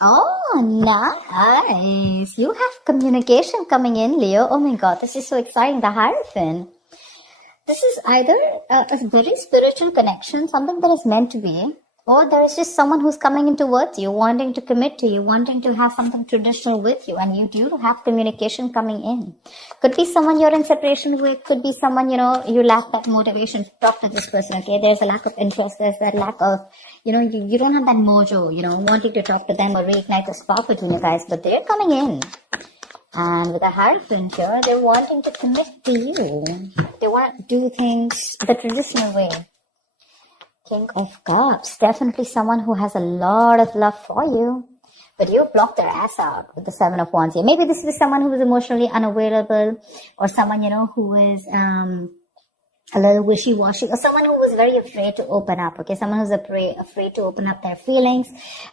Oh, nice. You have communication coming in, Leo. Oh my God, this is so exciting. The Hierophant. This is either a very spiritual connection, something that is meant to be, or there is just someone who's coming in towards you, wanting to commit to you, wanting to have something traditional with you, and you do have communication coming in. Could be someone you're in separation with, could be someone, you lack that motivation to talk to this person, okay? There's a lack of interest, there's that lack of, you don't have that mojo, wanting to talk to them or reignite the spark between you guys, but they're coming in. And with a Hierophant here, they're wanting to commit to you. They want to do things the traditional way. King of Cups, definitely someone who has a lot of love for you. But you blocked their ass out with the Seven of Wands here. Maybe this is someone who is emotionally unavailable, or someone, who is a little wishy-washy, or someone who was very afraid to open up, okay? Someone who's afraid to open up their feelings.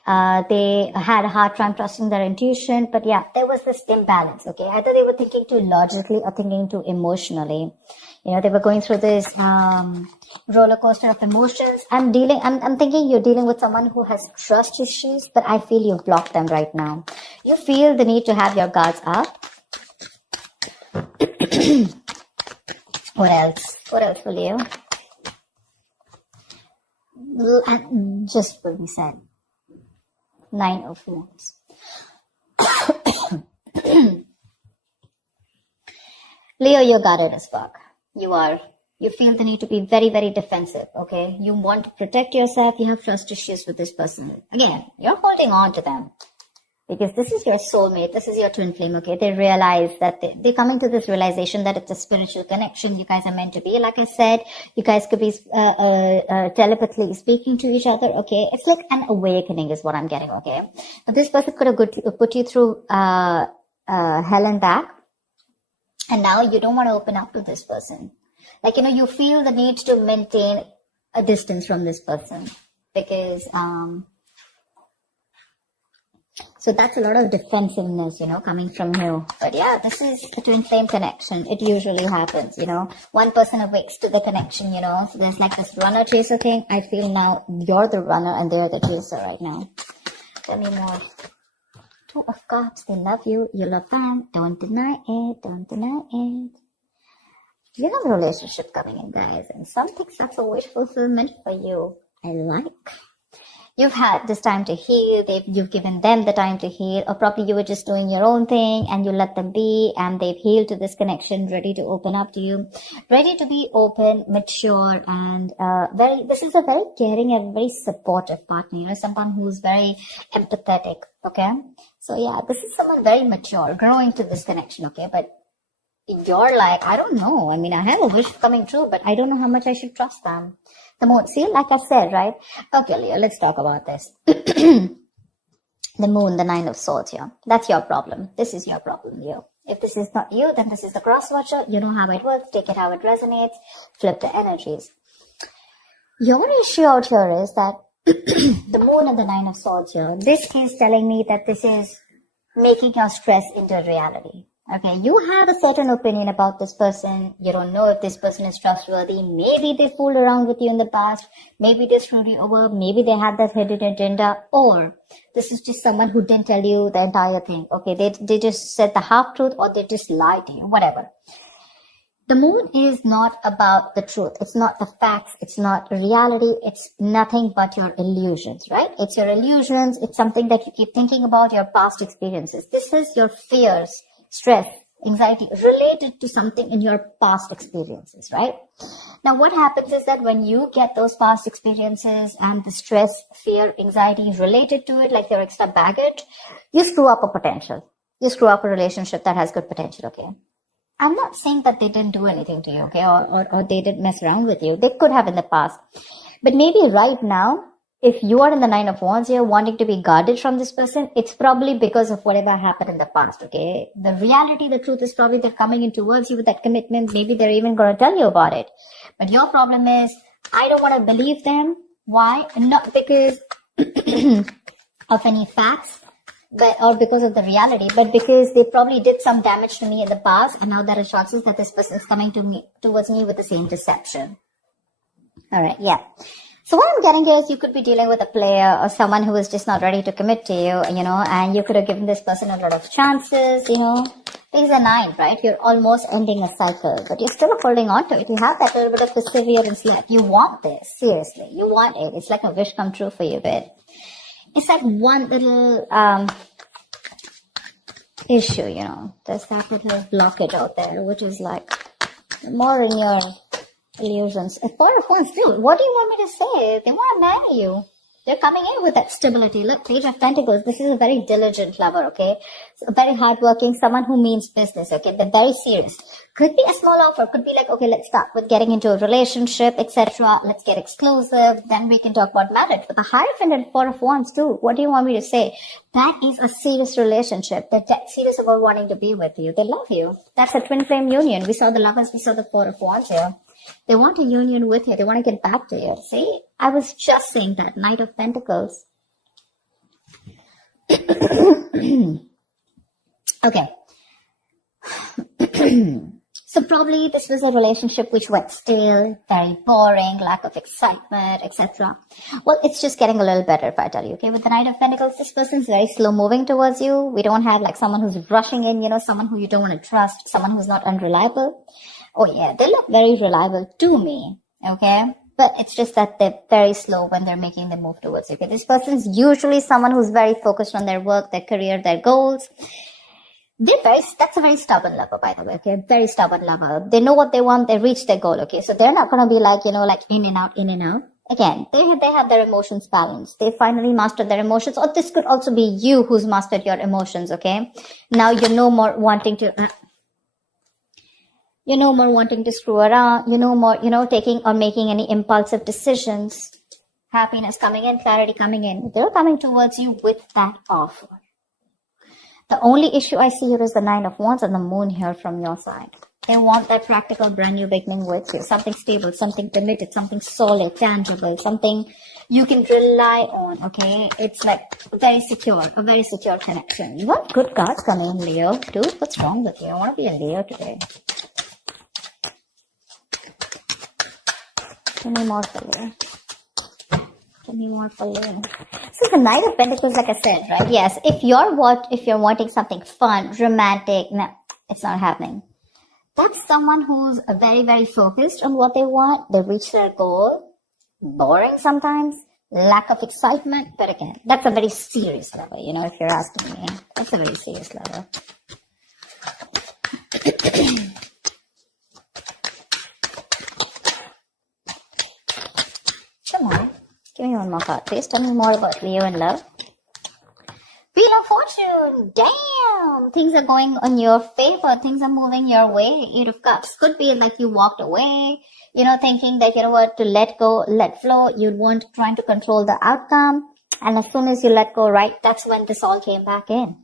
They had a hard time trusting their intuition, but yeah, there was this imbalance, okay? Either they were thinking too logically or thinking too emotionally. They were going through this roller coaster of emotions. I'm thinking you're dealing with someone who has trust issues, but I feel you've blocked them right now. You feel the need to have your guards up. What else? What else for you? And just what we said. 9 of Wands. Leo, you're guarded as fuck. You feel the need to be very, very defensive, okay? You want to protect yourself. You have trust issues with this person. Again, you're holding on to them. Because this is your soulmate, this is your twin flame, okay? They realize that they're coming to this realization that it's a spiritual connection. You guys are meant to be. Like I said, you guys could be telepathically speaking to each other, okay? It's like an awakening is what I'm getting, okay? But this person could have put you through hell and back. And now you don't want to open up to this person. Like, you feel the need to maintain a distance from this person. Because, so that's a lot of defensiveness, coming from you. But yeah, this is a twin flame connection. It usually happens, One person awakes to the connection, So there's like this runner chaser thing. I feel now you're the runner and they're the chaser right now. Tell me more. 2 of Cups. They love you. You love them. Don't deny it. Don't deny it. You have a relationship coming in, guys. And some things that's a wish fulfillment for you. I like. You've had this time to heal, you've given them the time to heal, or probably you were just doing your own thing and you let them be and they've healed to this connection, ready to open up to you, ready to be open, mature, and this is a very caring and very supportive partner, someone who's very empathetic, okay? So yeah, this is someone very mature, growing to this connection, okay? But you're like, I don't know. I mean, I have a wish coming true, but I don't know how much I should trust them. The moon, see, like I said, right? Okay, Leo, let's talk about this. The moon, the 9 of Swords here. That's your problem. This is your problem, Leo. If this is not you, then this is the cross watcher. You know how it works. Take it how it resonates. Flip the energies. Your issue out here is that the moon and the 9 of Swords here, this is telling me that this is making your stress into reality. Okay, you have a certain opinion about this person. You don't know if this person is trustworthy. Maybe they fooled around with you in the past. Maybe they screwed you over. Maybe they had that hidden agenda. Or this is just someone who didn't tell you the entire thing. Okay, they just said the half truth, or they just lied to you, whatever. The moon is not about the truth. It's not the facts. It's not reality. It's nothing but your illusions, right? It's your illusions. It's something that you keep thinking about, your past experiences. This is your fears, stress, anxiety related to something in your past experiences, right? Now, what happens is that when you get those past experiences and the stress, fear, anxiety related to it, like your extra baggage, you screw up a potential. You screw up a relationship that has good potential, okay? I'm not saying that they didn't do anything to you, okay? Or they didn't mess around with you. They could have in the past. But maybe right now, if you are in the 9 of Wands here wanting to be guarded from this person, it's probably because of whatever happened in the past, okay? The reality, the truth is probably they're coming in towards you with that commitment. Maybe they're even going to tell you about it. But your problem is, I don't want to believe them. Why? Not because of any facts, or because of the reality, but because they probably did some damage to me in the past, and now there are chances that this person is coming towards me with the same deception. All right, yeah. So what I'm getting here is you could be dealing with a player or someone who is just not ready to commit to you, and you could have given this person a lot of chances, These are 9, right? You're almost ending a cycle, but you're still holding on to it. You have that little bit of perseverance left. You want this, seriously. You want it. It's like a wish come true for you, but it's like one little issue, There's that little blockage out there, which is like more in your illusions. A 4 of Wands too. What do you want me to say? They want to marry you. They're coming in with that stability. Look, Page of Pentacles. This is a very diligent lover, okay? So very hardworking, someone who means business, okay? They're very serious. Could be a small offer. Could be like, okay, let's start with getting into a relationship, etc. Let's get exclusive. Then we can talk about marriage. But the Hierophant and 4 of Wands too. What do you want me to say? That is a serious relationship. They're serious about wanting to be with you. They love you. That's a twin flame union. We saw the Lovers. We saw the 4 of Wands here. They want a union with you. They want to get back to you. See? I was just saying that. Knight of Pentacles. Okay. So probably this was a relationship which went stale, very boring, lack of excitement, etc. Well, it's just getting a little better if I tell you, okay? With the Knight of Pentacles, this person's very slow moving towards you. We don't have like someone who's rushing in, someone who you don't want to trust, someone who's not unreliable. Oh yeah, they look very reliable to me, okay? But it's just that they're very slow when they're making the move towards you. Okay? This person's usually someone who's very focused on their work, their career, their goals. That's a very stubborn lover, by the way, okay? Very stubborn lover. They know what they want, they reach their goal, okay? So they're not going to be like, like in and out, in and out. Again, they have their emotions balanced. They finally mastered their emotions. Or this could also be you who's mastered your emotions, okay? Now you're no more wanting to... You're no more wanting to screw around. You're no more, taking or making any impulsive decisions. Happiness coming in, clarity coming in. They're coming towards you with that offer. The only issue I see here is the 9 of Wands and the Moon here from your side. They want that practical brand new beginning with you. Something stable, something committed, something solid, tangible, something you can rely on, okay? It's like a very secure connection. You want good cards coming in, Leo. Dude, what's wrong with you? I want to be a Leo today. Give me more for Leo. Give me more for Leo. So the Knight of Pentacles, like I said, right? Yes, if you're wanting something fun, romantic, no, it's not happening. That's someone who's very, very focused on what they want. They reach their goal. Boring sometimes. Lack of excitement. But again, that's a very serious level, if you're asking me. That's a very serious level. Come on. Give me one more card, please. Tell me more about Leo and love. Wheel of Fortune. Damn. Things are going on your favor. Things are moving your way. 8 of Cups. Could be like you walked away, thinking that, what, to let go, let flow. You weren't trying to control the outcome. And as soon as you let go, right, that's when this all came back in.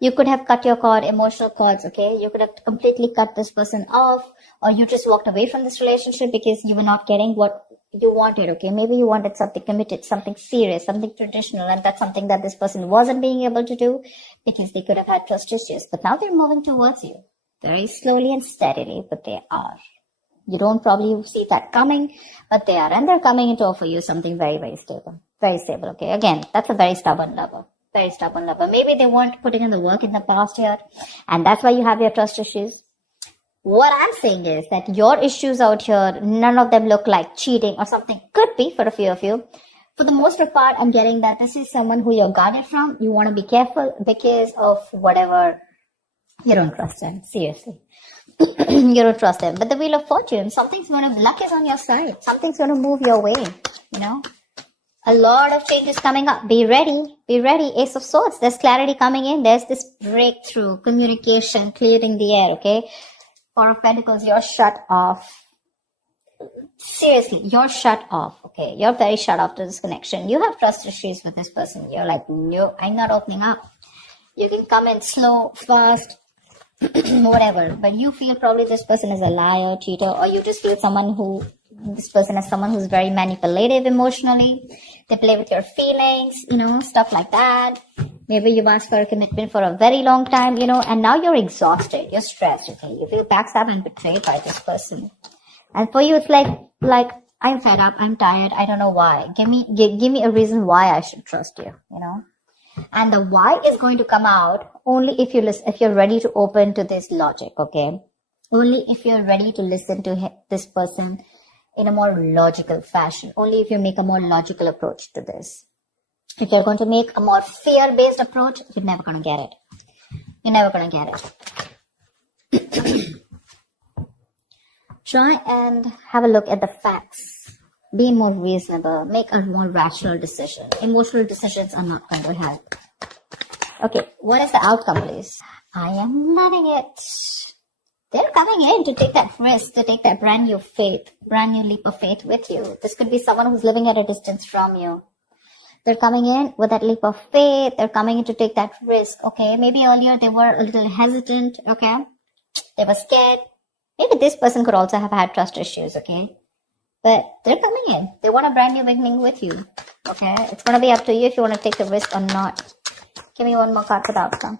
You could have cut your cord, emotional cords, okay? You could have completely cut this person off, or you just walked away from this relationship because you were not getting what you wanted, okay? Maybe you wanted something committed, something serious, something traditional, and that's something that this person wasn't being able to do because they could have had trust issues. But now they're moving towards you very slowly and steadily, but they are. You don't probably see that coming, but they are. And they're coming in to offer you something very, very stable. Very stable, okay? Again, that's a very stubborn lover. Very stubborn lover. Maybe they weren't putting in the work in the past year, and that's why you have your trust issues. What I'm saying is that your issues out here, none of them look like cheating or something. Could be for a few of you. For the most part, I'm getting that this is someone who you're guarded from. You want to be careful because of whatever. You don't trust them. Seriously. You don't trust them. But the Wheel of Fortune, luck is on your side. Something's going to move your way, A lot of changes coming up. Be ready. Be ready. Ace of Swords. There's clarity coming in. There's this breakthrough, communication, clearing the air, okay? 4 of Pentacles, you're shut off. Seriously, you're shut off, okay? You're very shut off to this connection. You have trust issues with this person. You're like, no, I'm not opening up. You can come in slow, fast, whatever. But you feel probably this person is a liar, cheater, or you just feel this person is someone who's very manipulative emotionally. They play with your feelings, stuff like that. Maybe you've asked for a commitment for a very long time, and now you're exhausted. You're stressed, okay? You feel backstabbed and betrayed by this person. And for you, it's like I'm fed up. I'm tired. I don't know why. Give me a reason why I should trust you, you know. And the why is going to come out only if you listen, if you're ready to open to this logic, okay? Only if you're ready to listen to this person in a more logical fashion. Only if you make a more logical approach to this. If you're going to make a more fear-based approach, you're never going to get it. You're never going to get it. Try and have a look at the facts. Be more reasonable. Make a more rational decision. Emotional decisions are not going to help. Okay, what is the outcome, please? I am loving it. They're coming in to take that risk, to take that brand new leap of faith with you. This could be someone who's living at a distance from you. They're coming in with that leap of faith. They're coming in to take that risk, okay? Maybe earlier they were a little hesitant, okay? They were scared. Maybe this person could also have had trust issues, okay? But they're coming in. They want a brand new beginning with you, okay? It's going to be up to you if you want to take the risk or not. Give me one more card for the outcome.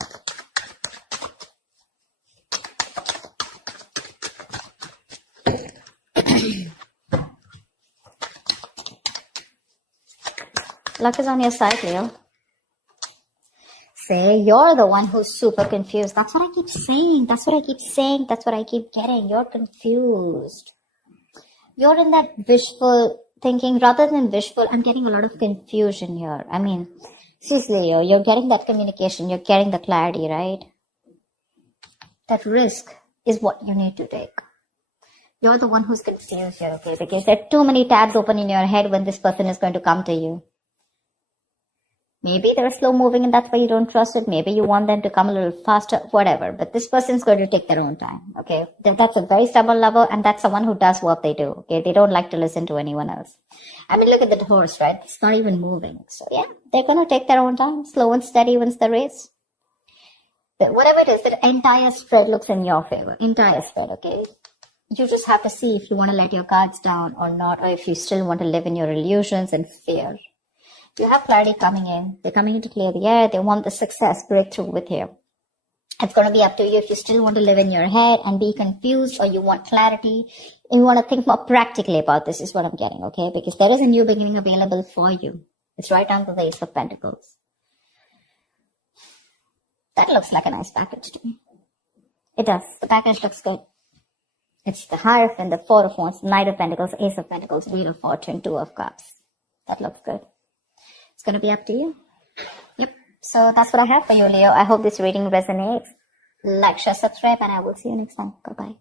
Luck is on your side, Leo. Say you're the one who's super confused. That's what I keep saying. That's what I keep saying. That's what I keep getting. You're confused. You're in that wishful thinking rather than wishful. I'm getting a lot of confusion here. I mean, seriously, you're getting that communication. You're getting the clarity, right? That risk is what you need to take. You're the one who's confused here, okay? Because there are too many tabs open in your head when this person is going to come to you. Maybe they're slow moving and that's why you don't trust it. Maybe you want them to come a little faster, whatever. But this person's going to take their own time, okay? That's a very stubborn lover and that's someone who does what they do, okay? They don't like to listen to anyone else. I mean, look at the horse, right? It's not even moving. So yeah, they're going to take their own time. Slow and steady wins the race. But whatever it is, the entire spread looks in your favor. Entire spread, okay? You just have to see if you want to let your cards down or not, or if you still want to live in your illusions and fear. You have clarity coming in. They're coming in to clear the air. They want the success breakthrough with you. It's going to be up to you if you still want to live in your head and be confused, or you want clarity and you want to think more practically about this is what I'm getting, okay? Because there is a new beginning available for you. It's right under the Ace of Pentacles. That looks like a nice package to me. It does. The package looks good. It's the Hierophant, the Four of Wands, Knight of Pentacles, Ace of Pentacles, Wheel of Fortune, Two of Cups. That looks good. It's going to be up to you. Yep. So that's what I have for you, Leo. I hope this reading resonates. Like, share, subscribe, and I will see you next time. Bye-bye.